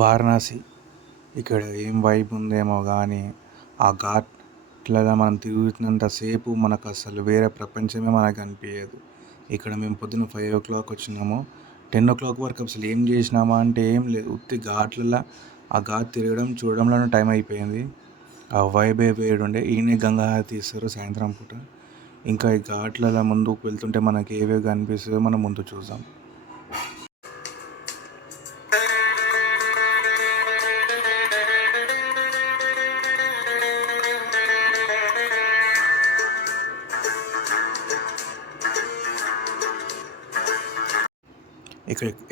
వారణాసి ఇక్కడ ఏం వైబ్ ఉందేమో కానీ ఆ ఘాట్లలో మనం తిరుగుతున్నంతసేపు మనకు అసలు వేరే ప్రపంచమే మనకు అనిపించదు. ఇక్కడ మేము పొద్దున్న 5 o'clock వచ్చినాము. 10 o'clock వరకు అసలు ఏం చేసినామా అంటే ఏం లేదు, ఉత్తి ఘాట్లలో ఆ ఘాట్ తిరగడం చూడడంలోనే టైం అయిపోయింది. ఆ వైబే వేడుండే. ఈయనే గంగా హారతి తీస్తారు సాయంత్రం పూట. ఇంకా ఈ ఘాట్లలో ముందుకు వెళ్తుంటే మనకి ఏవేవి కనిపిస్తుందో మనం ముందు చూద్దాం.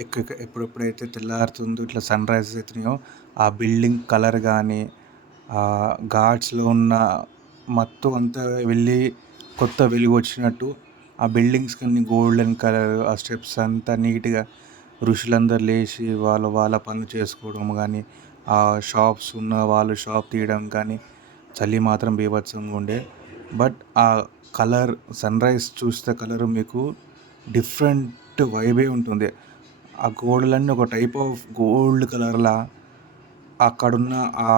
ఇక్కడ ఎప్పుడెప్పుడైతే తెల్లారుతుందో ఇట్లా సన్ రైజెస్ అవుతున్నాయో ఆ బిల్డింగ్ కలర్ కానీ ఆ ఘాట్స్లో ఉన్న మత్తు అంతా వెళ్ళి కొత్త వెలుగు వచ్చినట్టు ఆ బిల్డింగ్స్ కానీ గోల్డెన్ కలర్, ఆ స్టెప్స్ అంతా నీట్గా ఋషులందరూ లేచి వాళ్ళ పనులు చేసుకోవడం కానీ, ఆ షాప్స్ ఉన్న వాళ్ళు షాప్ తీయడం కానీ, చలి మాత్రం బీభత్సంగా ఉండే. బట్ ఆ కలర్ సన్ రైజ్ చూస్తే కలర్ మీకు డిఫరెంట్ వైబే ఉంటుంది. ఆ గోడలన్నీ ఒక టైప్ ఆఫ్ గోల్డ్ కలర్లా. అక్కడున్న ఆ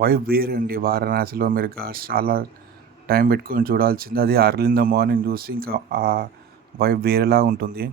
వైబ్ వేరే అండి. వారణాసిలో మీరు చాలా టైం పెట్టుకొని చూడాల్సింది. అది అర్లీ ఇన్ ద మార్నింగ్ చూసి ఇంకా ఆ వైబ్ వేరేలా ఉంటుంది.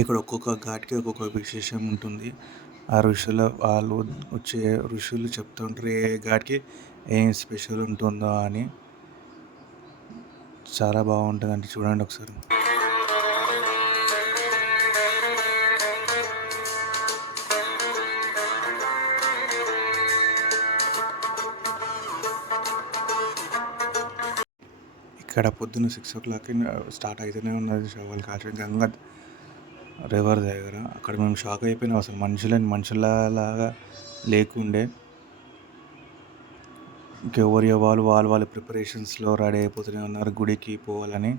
ఇక్కడ ఒక్కొక్క ఘాట్కి ఒక్కొక్క విశేషం ఉంటుంది. ఆ ఋషులు చెప్తుంటారు ఏ ఘాట్కి ఏం స్పెషల్ ఉంటుందో అని. చాలా బాగుంటుందండి, చూడండి ఒకసారి. ఇక్కడ పొద్దున్న 6 o'clock స్టార్ట్ అవుతూనే ఉన్నది షవల్ కాల్చడం గంగా రివర్ దగ్గర. అక్కడ మేము షాక్ అయిపోయినాం, అసలు మనుషులలాగా లేకుండే. ఇంకెవరి వాళ్ళ ప్రిపరేషన్స్లో రెడీ అయిపోతూనే ఉన్నారు గుడికి పోవాలని.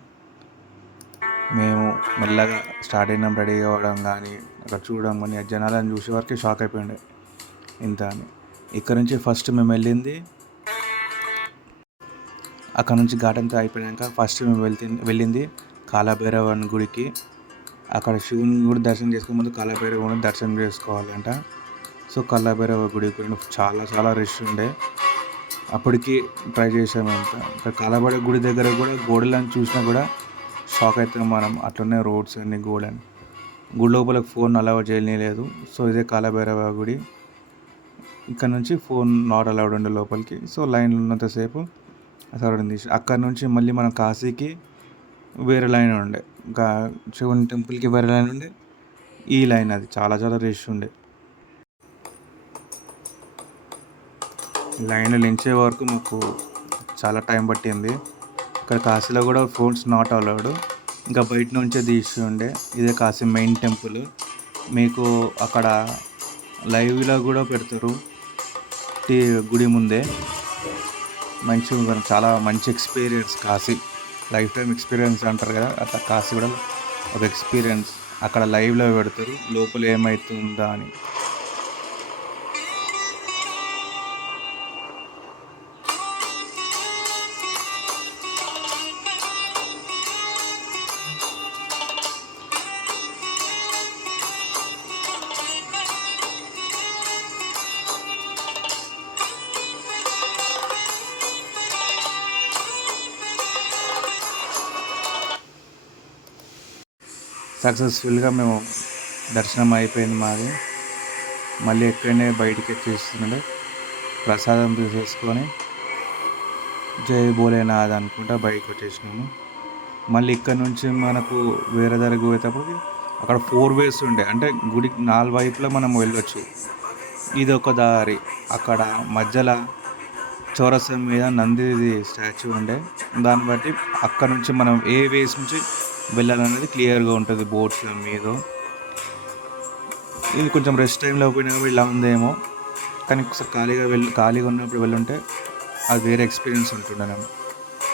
మేము మెల్లగా స్టార్ట్ అయినాం రెడీ అవ్వడం కానీ, అక్కడ చూడడం కానీ, ఆ జనాలను చూసే వరకే షాక్ అయిపోయింది ఇంత అని. ఇక్కడ నుంచి ఫస్ట్ మేము అక్కడ నుంచి ఘాట్ అంతా అయిపోయాక ఫస్ట్ మేము వెళ్ళింది కాలభైరవన్ గుడికి. అక్కడ శివుని గుడి దర్శనం చేసుకునే ముందు కాలభైరవ గుడిని దర్శనం చేసుకోవాలంట. సో కాలభైరవ గుడికి చాలా రష్ ఉండే. అప్పటికి ట్రై చేసాము అంతా. ఇక్కడ కాలభైరవ గుడి దగ్గర కూడా గోడలను చూసినా కూడా షాక్ అవుతాం మనం. అట్లనే రోడ్స్ అన్ని గుడి లోపలికి ఫోన్ అలౌ చేయలేదు. సో ఇదే కాలభైరవ గుడి. ఇక్కడ నుంచి ఫోన్ నాట్ అలౌడ్ ఉండే లోపలికి. సో లైన్లో ఉన్నంతసేపు అసలు అక్కడ నుంచి మళ్ళీ మనం కాశీకి వేరే లైన్ ఉండే, శివుని టెంపుల్కి వేరే లైన్ ఉండే. ఈ లైన్ అది చాలా రష్ ఉండే. లైన్లో నిలిచే వరకు మాకు చాలా టైం పట్టింది. ఇక్కడ కాశీలో కూడా ఫోన్స్ నాట్ అలౌడ్, ఇంకా బయట నుంచే తీసి ఉండే. ఇదే కాశీ మెయిన్ టెంపుల్. మీకు అక్కడ లైవ్లో కూడా పెడతారు గుడి ముందే. చాలా మంచి experience Kashi. Life time experience అంటారు కదా, అట్లా కాశీ కూడా ఒక ఎక్స్పీరియన్స్. అక్కడ లైవ్లో పెడతారు లోపల ఏమవుతుందా అని. సక్సెస్ఫుల్గా మేము దర్శనం అయిపోయింది మాది. మళ్ళీ ఎక్కడనే బయటికి వచ్చేస్తుండే ప్రసాదం తీసేసుకొని జై భోలేనాథ్ అనుకుంటా బయటకు వచ్చేసినాము. మళ్ళీ ఇక్కడ నుంచి మనకు వేరే దగ్గరికి పోయేటప్పటికి అక్కడ 4 వేస్ ఉండే, అంటే గుడికి 4 వైపులా మనం వెళ్ళొచ్చు. ఇది ఒక దారి. అక్కడ మధ్యలో చౌరస్తా మీద నందిది స్టాచ్యూ ఉండే, దాన్ని బట్టి అక్కడ నుంచి మనం ఏ వేస్ నుంచి వెళ్ళాలనేది క్లియర్గా ఉంటుంది బోర్డ్స్ మీద. ఇది కొంచెం రెస్ట్ టైంలో పోయినప్పుడు ఇలా ఉందేమో, కానీ ఒకసారి ఖాళీగా ఉన్నప్పుడు వెళ్ళుంటే అది వేరే ఎక్స్పీరియన్స్ ఉంటుండే.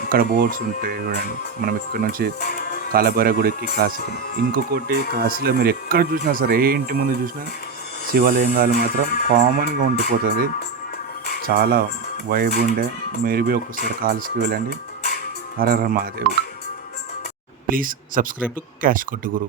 ఇక్కడ బోర్డ్స్ ఉంటాయి చూడండి. మనం ఇక్కడ నుంచి కాలభైరవ గుడికి, కాశీకి. ఇంకొకటి, కాశీలో మీరు ఎక్కడ చూసినా సరే, ఏ ఇంటి ముందు చూసినా శివలింగాలు మాత్రం కామన్గా ఉండిపోతుంది. చాలా వైబ్ ఉండే. మీరు బి ఒక్కసారి కాశీకి వెళ్ళండి. Hara Hara Mahadev. Please subscribe to cash కొట్టు గురు.